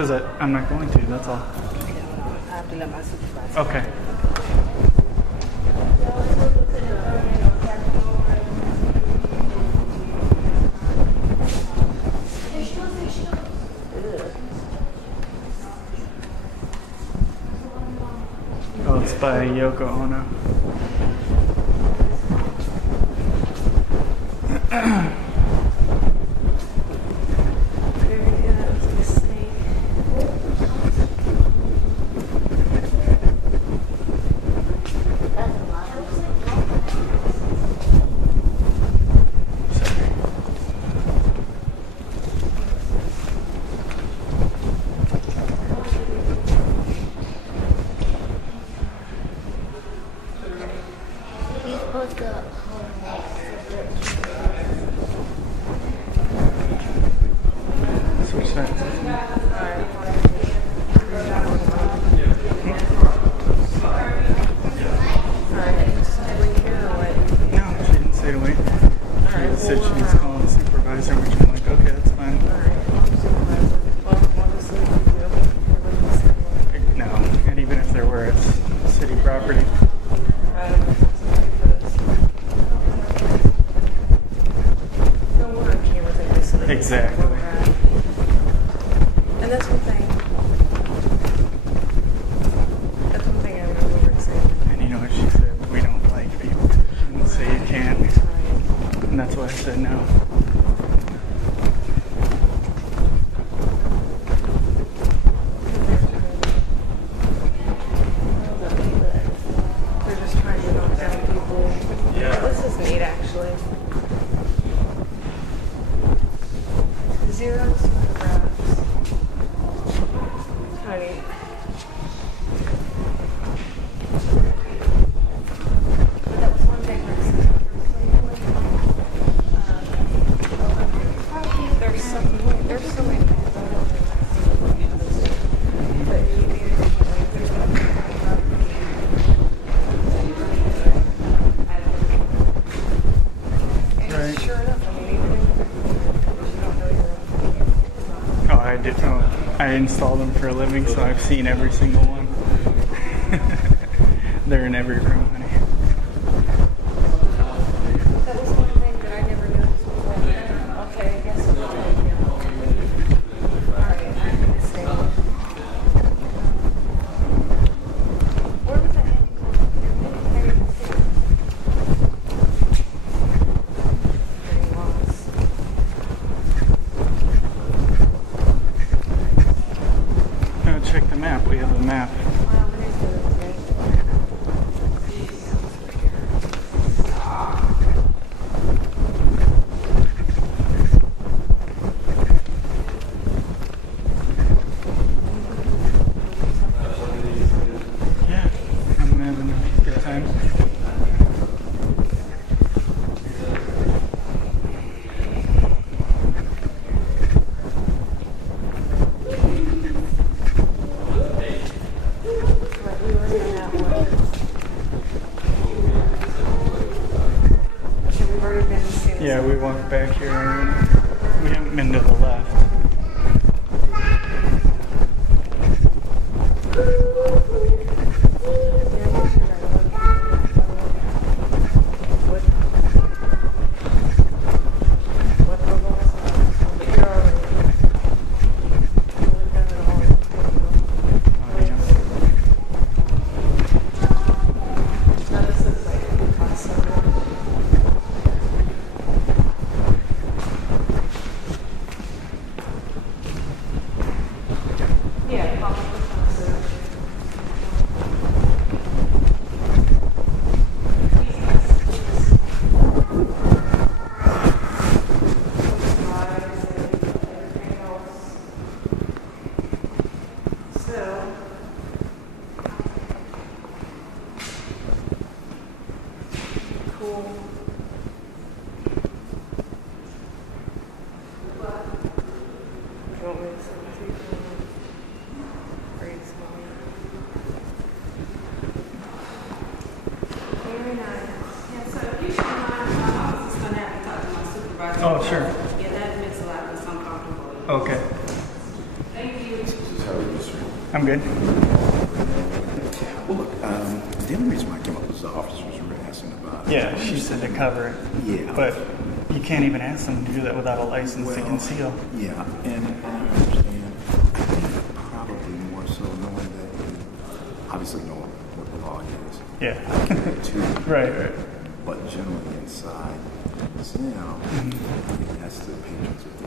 Because I'm not going to, that's all. I have to let my supervisor. Okay. Oh, it's by Yoko Ono. Switch sides. No, she didn't say to wait. She said she needs to call the supervisor, which I'm like, okay, that's fine. No, and even if there were, it's city property. Exactly. And that's one thing. That's one thing I remember saying. And you know what she said? We don't like people. She didn't say you can't. And that's why I said no. They're just trying to knock down people. Yeah. This is neat, actually. Zeros, photographs. Honey. That was one big reason. There's so many. And sure enough, I mean, even if you don't know your own. Oh, I did. Oh, I install them for a living, so I've seen every single one. They're in every room, honey. That was one thing that I never noticed before. Okay, I guess we'll take it. Alright, I'm going to say. Where was that Oh, check the map. We have the map. Yeah, I'm having a good time. Yeah, we walked back here already. We haven't been to the left. Cool. You want me to send it to you? Very small. Very nice. Yeah, so if you don't mind, I was just going to have to talk to my supervisor. Oh, sure. Yeah, that makes a lot of us uncomfortable. Okay. Thank you. I'm good. Well, look, the only reason why I came up was the officers were asking about it. Yeah, she said to cover it. Yeah. But you can't even ask them to do that without a license to conceal. Yeah, and I understand. I think probably more so knowing that you obviously know what the law is. Yeah. Too. Right. But generally inside, now, that's the patrons of the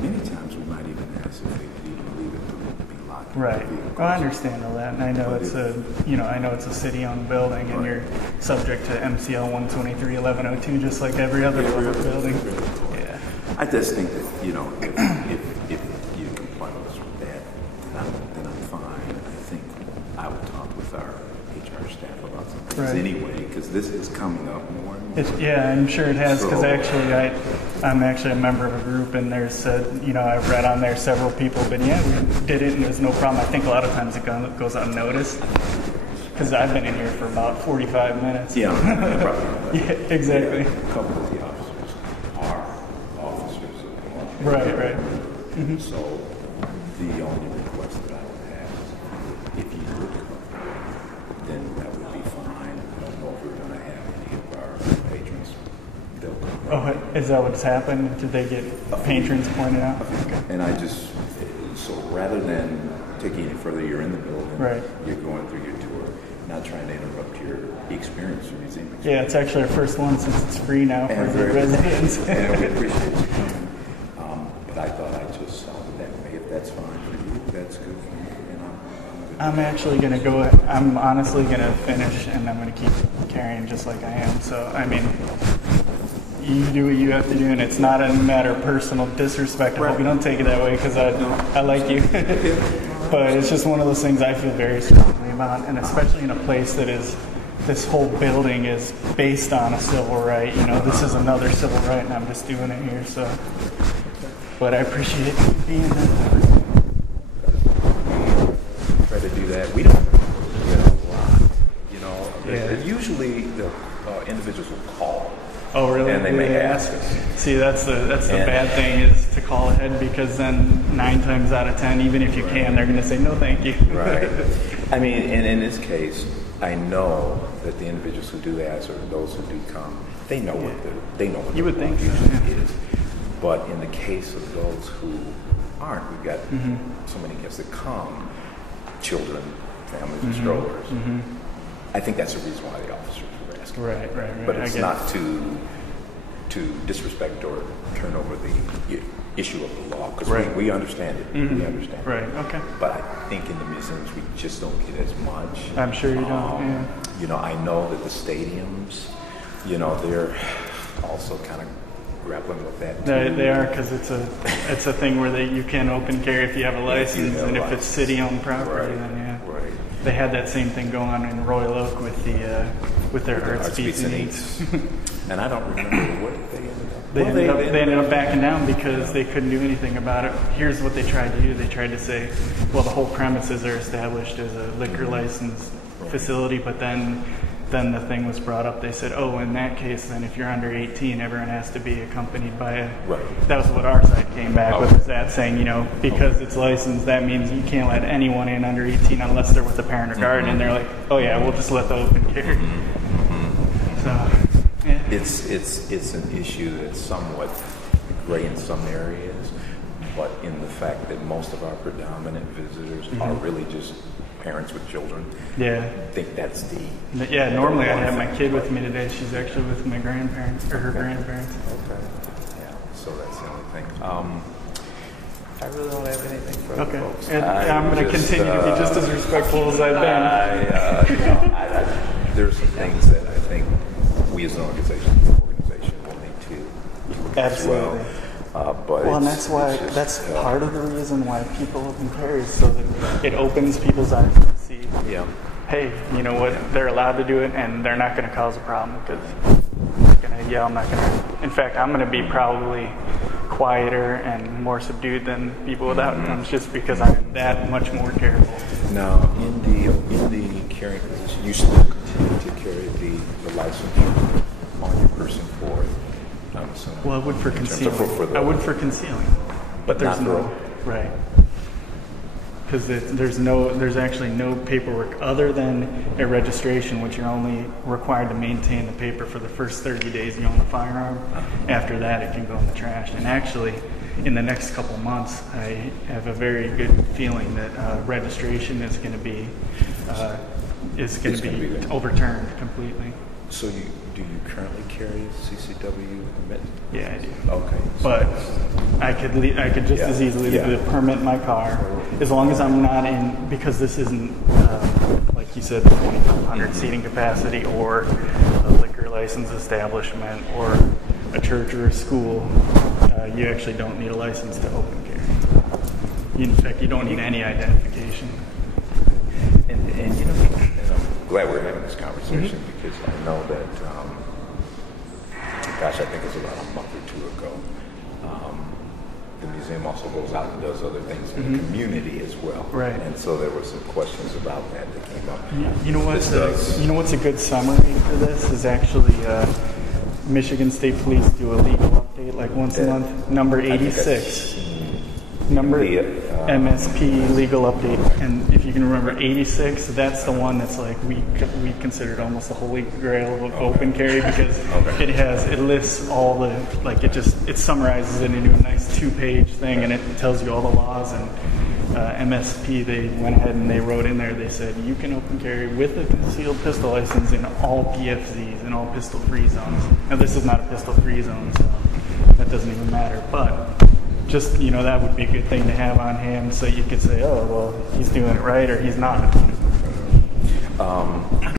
Many times we might even ask if they could even leave it to be locked. Right. Well, I understand all that, and I know I know it's a city-owned building, and you're subject to MCL 123-1102, just like every other public building. Yeah. I just think that if you comply with that, then I'm fine. I think I would talk with our HR staff about some things anyway, because this is coming up more and more. Yeah, I'm sure it has, because actually I'm actually a member of a group, and there's said, I've read on there several people, but yeah, we did it and there's no problem. I think a lot of times it goes unnoticed, because I've been in here for about 45 minutes. Yeah, probably. Yeah, exactly. A couple of the officers are officers of law. Right. So the only request that I would have, if you would come, then that would be fine. I don't know if we're going to have any of our patrons. They'll come. Oh, is that what's happened? Did they get patrons pointed out? Okay. And so rather than taking it further, you're in the building, you're going through your tour, not trying to interrupt your experience, your museum experience. Yeah, it's actually our first one since it's free now for the residents. And we appreciate you coming. But I thought I'd just solve it that way. If that's fine for you, that's good for me. And I'm good. I'm actually going to go, I'm honestly going to finish, and I'm going to keep carrying just like I am. So, I mean, you do what you have to do, and it's not a matter of personal disrespect. I hope you don't take it that way, because I like you. But it's just one of those things I feel very strongly about, and especially in a place that is, this whole building is based on a civil right. This is another civil right, and I'm just doing it here. So, but I appreciate being there. Try to do that. We don't get a lot, Usually the individuals will call. Oh, really? And they may ask us. See, that's the bad thing, is to call ahead, because then 9 times out of 10, even if you can, they're going to say no, thank you. Right. I mean, and in this case, I know that the individuals who do ask, or those who do come, they know what you would think so, is. But in the case of those who aren't, we've got so many guests that come, children, families, and strollers. I think that's the reason why the officers were asking. Right. But it's not to disrespect or turn over the issue of the law, because we understand it. We understand. Right. Okay. But I think in the museums we just don't get as much. I'm sure you don't. I know that the stadiums, they're also kind of grappling with that too. They are, because it's a thing where you can open carry if you have a license, and if it's city-owned property, then Right. They had that same thing going on in Royal Oak with their Arts, Beats, and Eats. And I don't remember what they ended up. They ended up backing down because they couldn't do anything about it. Here's what they tried to do. They tried to say, well, the whole premises are established as a liquor license facility, but then the thing was brought up. They said, oh, in that case, then if you're under 18, everyone has to be accompanied by a... Right. That was what our side came back with, is that saying, because it's licensed, that means you can't let anyone in under 18 unless they're with a parent or guardian. And they're like, oh yeah, we'll just let the open carry. So, yeah. It's an issue that's somewhat gray in some areas, but in the fact that most of our predominant visitors are really just parents with children. Yeah. I think that's the... Yeah, normally I have my kid with me today. She's actually with my grandparents, or her grandparents. Okay. Yeah, so that's the only thing. I really don't have anything for other folks. And I'm going to continue to be just as respectful as I've been. There's some things that I think we as an organization will need to Absolutely. And that's part of the reason why people open carry, so that it opens people's eyes to see, hey, you know what, they're allowed to do it, and they're not going to cause a problem, because I'm not going to yell, I'm not going to... In fact, I'm going to be probably quieter and more subdued than people without guns, just because I'm that much more careful. Now, in the carrying position, you still continue to carry the license on your person for it. Well, I would for concealing. I would for concealing. But there's not no... for... Right. because there's actually no paperwork other than a registration, which you're only required to maintain the paper for the first 30 days you own the firearm. After that, it can go in the trash. And actually, in the next couple months, I have a very good feeling that registration is going to be overturned completely. So do you currently carry a CCW permit? Yeah, I do. Okay. But I could just as easily leave the permit in my car, as long as I'm not in, because this isn't, like you said, 2,500 seating capacity or a liquor license establishment or a church or a school. You actually don't need a license to open carry. In fact, you don't need any identification. And you know, and I'm glad we're having this conversation because I know that, I think it's about a month or two ago, the museum also goes out and does other things in the community as well. Right. And so there were some questions about that came up. You know what's a good summary for this is actually Michigan State Police do a legal update like once a month. Number 86. Number MSP legal update, and if you can remember 86, that's the one that's like we considered almost the holy grail of open carry because it lists all the it summarizes it into a nice 2-page thing and it tells you all the laws. And MSP, they went ahead and they wrote in there, they said you can open carry with a concealed pistol license in all PFZs and all pistol-free zones. Now this is not a pistol-free zone, so that doesn't even matter, but just, that would be a good thing to have on hand so you could say, oh, well, he's doing it right or he's not.